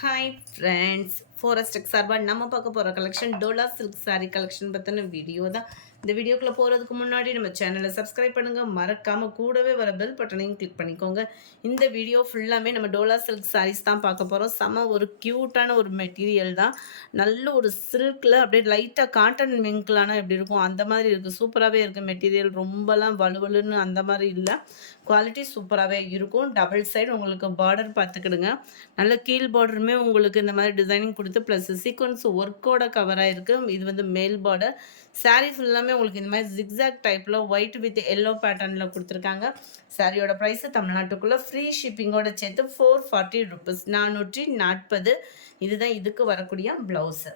Hi friends, ஃபாரஸ்டெக் சார்பாக நம்ம பார்க்க போகிற collection Dola silk saree collection பற்றின வீடியோ தான். இந்த வீடியோக்குள்ளே போகிறதுக்கு முன்னாடி நம்ம சேனலை சப்ஸ்கிரைப் பண்ணுங்கள், மறக்காமல் கூடவே வர பெல் பட்டனையும் கிளிக் பண்ணிக்கோங்க. இந்த வீடியோ ஃபுல்லாமே நம்ம டோலா சில்க் sarees தான் பார்க்க போகிறோம். செம ஒரு க்யூட்டான ஒரு மெட்டீரியல் தான். நல்ல ஒரு சில்கில் அப்படியே லைட்டாக காட்டன் மிங்க்லானா எப்படி இருக்கும் அந்த மாதிரி இருக்குது. சூப்பராகவே இருக்குது மெட்டீரியல். ரொம்பலாம் வலுவலுன்னு அந்த மாதிரி இல்லை, குவாலிட்டி சூப்பராகவே இருக்கும். டபுள் சைடு உங்களுக்கு பார்டர் பார்த்துக்கிடுங்க. நல்ல கீழ் பார்டருமே உங்களுக்கு இந்த மாதிரி டிசைனிங் கொடுத்து ப்ளஸ் சீக்வன்ஸ் ஒர்க்கோட கவராக இருக்குது. இது வந்து மேல் பார்டர். சாரீ ஃபுல்லாமே உங்களுக்கு இந்த மாதிரி ஜிக்ஸாக் டைப்பில் ஒயிட் வித் எல்லோ பேட்டர்னில் கொடுத்துருக்காங்க. சாரியோட ப்ரைஸு தமிழ்நாட்டுக்குள்ளே ஃப்ரீ ஷிப்பிங்கோட சேர்த்து 440 ருபீஸ், 440. இதுதான் இதுக்கு வரக்கூடிய ப்ளவுஸு.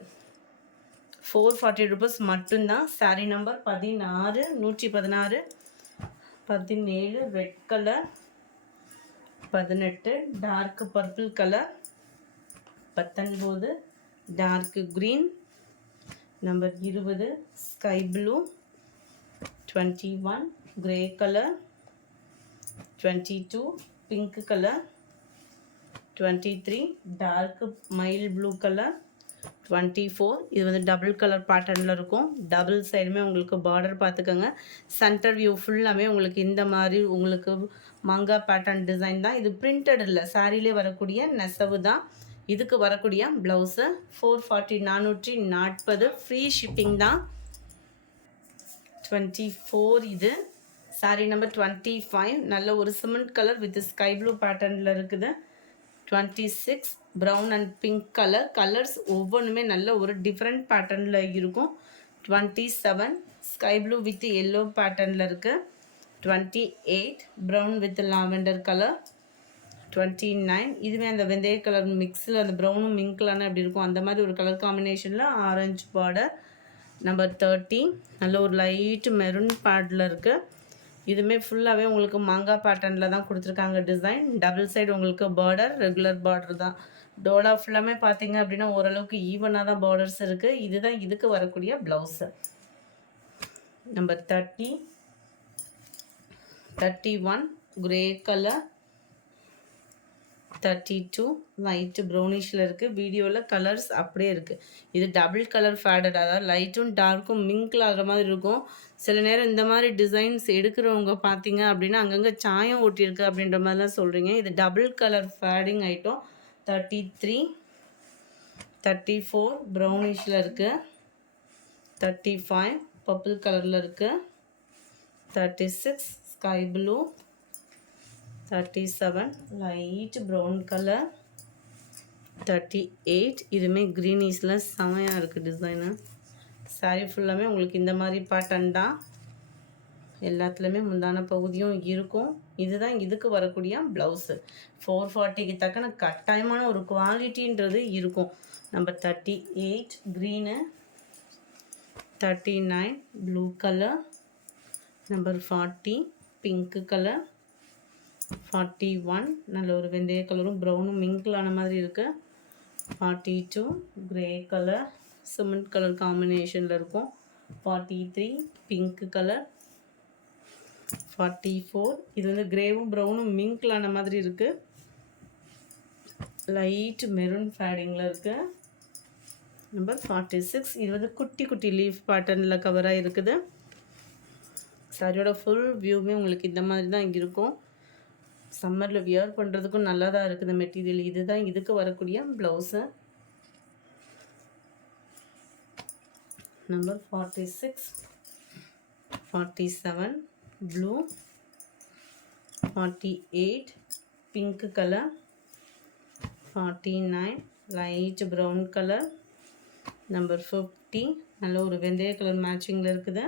440 ருபீஸ் மட்டும்தான். Sari number 16, 116, 17 red colour, 18 dark purple colour, 19 dark green, number 20 sky blue, 21 grey colour, 22 pink colour, 23 dark mile blue colour, 24 இது வந்து டபுள் கலர் பேட்டர்னில் இருக்கும். டபுள் சைடுமே உங்களுக்கு பார்டர் பார்த்துக்கோங்க. சென்டர் வியூ ஃபுல்லாமே உங்களுக்கு இந்த மாதிரி உங்களுக்கு மங்கா பேட்டர்ன் டிசைன் தான். இது பிரிண்டட் இல்லை, சாரிலே வரக்கூடிய நெசவு தான். இதுக்கு வரக்கூடிய ப்ளவுஸு 440, 440 ஃப்ரீ ஷிப்பிங் தான். 24 இது சாரீ நம்பர் 25 நல்ல ஒரு cement colour with sky blue பேட்டர்னில் இருக்குது. 26 brown and pink colour. Colours ஒவ்வொன்றுமே நல்ல ஒரு டிஃப்ரெண்ட் பேட்டர்னில் இருக்கும். 27 ஸ்கை ப்ளூ வித் எல்லோ பேட்டர்னில் இருக்குது. 28 ப்ரௌன் வித் லாவெண்டர் கலர். 29 இதுவே அந்த வெந்தய கலர் மிக்ஸில் அந்த ப்ரௌனும் மிங்க்லான அப்படி இருக்கும் அந்த மாதிரி ஒரு கலர் காம்பினேஷனில் ஆரஞ்சு பார்டர். நம்பர் 30 நல்ல ஒரு லைட் மெரூன் பேடில் இருக்குது. இதுவுமே ஃபுல்லாகவே உங்களுக்கு மாங்கா பேட்டர்னில் தான் கொடுத்துருக்காங்க டிசைன். டபுள் சைடு உங்களுக்கு பார்டர் ரெகுலர் பார்டர் தான். டோலா ஃபுல்லாமே பார்த்தீங்க அப்படின்னா ஓரளவுக்கு ஈவனாக தான் பார்டர்ஸ் இருக்குது. இதுதான் இதுக்கு வரக்கூடிய blouse. Number 30, 31 grey colour, 32 light ப்ரௌனிஷில் இருக்குது. வீடியோவில் கலர்ஸ் அப்படியே இருக்குது. இது டபுள் கலர் ஃபேடட், அதாவது லைட்டும் டார்க்கும் மிங்கிள் ஆகிற மாதிரி இருக்கும். சில நேரம் இந்த மாதிரி டிசைன்ஸ் எடுக்கிறவங்க பார்த்தீங்க அப்படின்னா அங்கங்கே சாயம் ஓட்டியிருக்கு அப்படின்ற மாதிரிலாம் சொல்கிறீங்க. இது டபுள் கலர் ஃபேடிங் ஐட்டம். 33 34 ப்ரௌனிஷில் இருக்குது. 35 பர்பிள் கலரில் இருக்குது. 36 sky blue, 37 light brown colour, 38 இதுவுமே க்ரீனிஷில் செமையாக இருக்குது டிசைனு. சாரீ ஃபுல்லாமே உங்களுக்கு இந்த மாதிரி பேட்டர்ன் தான். எல்லாத்துலேயுமே முந்தான பகுதியும் இருக்கும். இதுதான் இதுக்கு வரக்கூடிய ப்ளவுஸு. 440க்கு தக்கன கட்டாயமான ஒரு குவாலிட்டின்றது இருக்கும். Number 38 green, 39 blue colour, number 40 pink colour, 41 நல்ல ஒரு வெந்தய கலரும் ப்ரௌனும் மிங்கிளான மாதிரி இருக்குது. 42 கிரே கலர் சிமெண்ட் கலர் காம்பினேஷனில் இருக்கும். 43 பிங்க் கலர், 44 இது வந்து கிரேவும் ப்ரௌனும் மிங்கிளான மாதிரி இருக்குது. லைட் மெரூன் ஃபேடிங்கில் இருக்குது. நம்பர் 46 இது வந்து குட்டி குட்டி லீஃப் பேட்டர்னில் கவராக இருக்குது. சாரியோட ஃபுல் வியூவுமே உங்களுக்கு இந்த மாதிரி தான் இங்கே இருக்கும். சம்மரில் வியர் பண்ணுறதுக்கும் நல்லா தான் இருக்குது மெட்டீரியல். இதுதான் இதுக்கு வரக்கூடிய blouse. Number 46 47 blue, 48 pink colour, 49 light brown colour, number 50 நல்ல ஒரு வெந்தய கலர் மேட்சிங்கில் இருக்குது.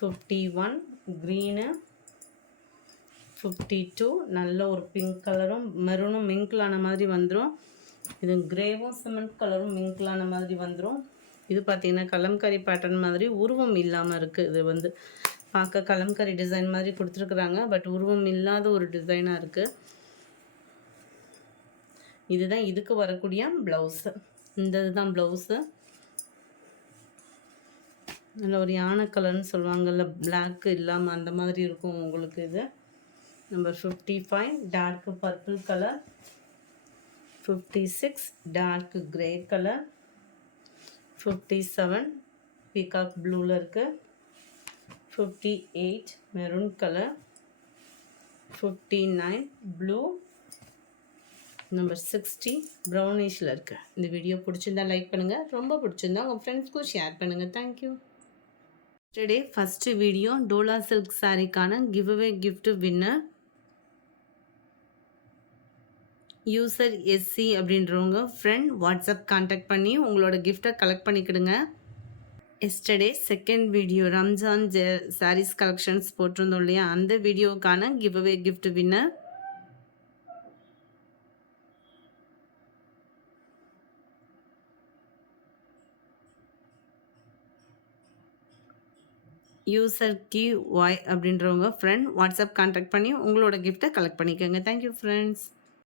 51 க்ரீனு, 52 நல்ல ஒரு பிங்க் கலரும் மெரூனும் மிங்கிளான மாதிரி வந்துடும். இது கிரேவும் சிமெண்ட் கலரும் மிங்கிளான மாதிரி வந்துடும். இது பார்த்திங்கன்னா கலம்கரி பேட்டர்ன் மாதிரி உருவம் இல்லாமல் இருக்குது. இது வந்து பார்க்க கலம்கரி டிசைன் மாதிரி கொடுத்துருக்குறாங்க, பட் உருவம் இல்லாத ஒரு டிசைனாக இருக்குது. இதுதான் இதுக்கு வரக்கூடிய ப்ளவுஸு. இந்த இதுதான் ப்ளவுஸு. நல்ல ஒரு யானை கலர்னு சொல்லுவாங்கள்ல, பிளாக்கு இல்லாமல் அந்த மாதிரி இருக்கும் உங்களுக்கு இது. Number 55 dark purple colour, 56 dark grey colour, 57 peacock ப்ளூவில் இருக்குது, 58 மெரூன் கலர், 59 ப்ளூ, நம்பர் 60 ப்ரௌனிஷில் இருக்குது. இந்த வீடியோ பிடிச்சிருந்தா லைக் பண்ணுங்கள், ரொம்ப பிடிச்சிருந்தா உங்கள் ஃப்ரெண்ட்ஸ்க்கும் ஷேர் பண்ணுங்கள். Thank you. Today first video Dola silk சாரீக்கான giveaway gift winner user SC அப்படின்றவங்க ஃப்ரெண்ட் வாட்ஸ்அப் கான்டாக்ட் பண்ணி உங்களோட கிஃப்டை கலெக்ட் பண்ணிக்கிடுங்க. Yesterday second video Ramzan sarees collections போட்டிருந்தோம் இல்லையா, அந்த வீடியோக்கான கிவ்அவே gift வின்னர் யூசர் கி ஒய் அப்படின்றவங்க ஃப்ரெண்ட் வாட்ஸ்அப் கான்டாக்ட் பண்ணி உங்களோட கிஃப்டை கலெக்ட் பண்ணிக்கோங்க. Thank you friends.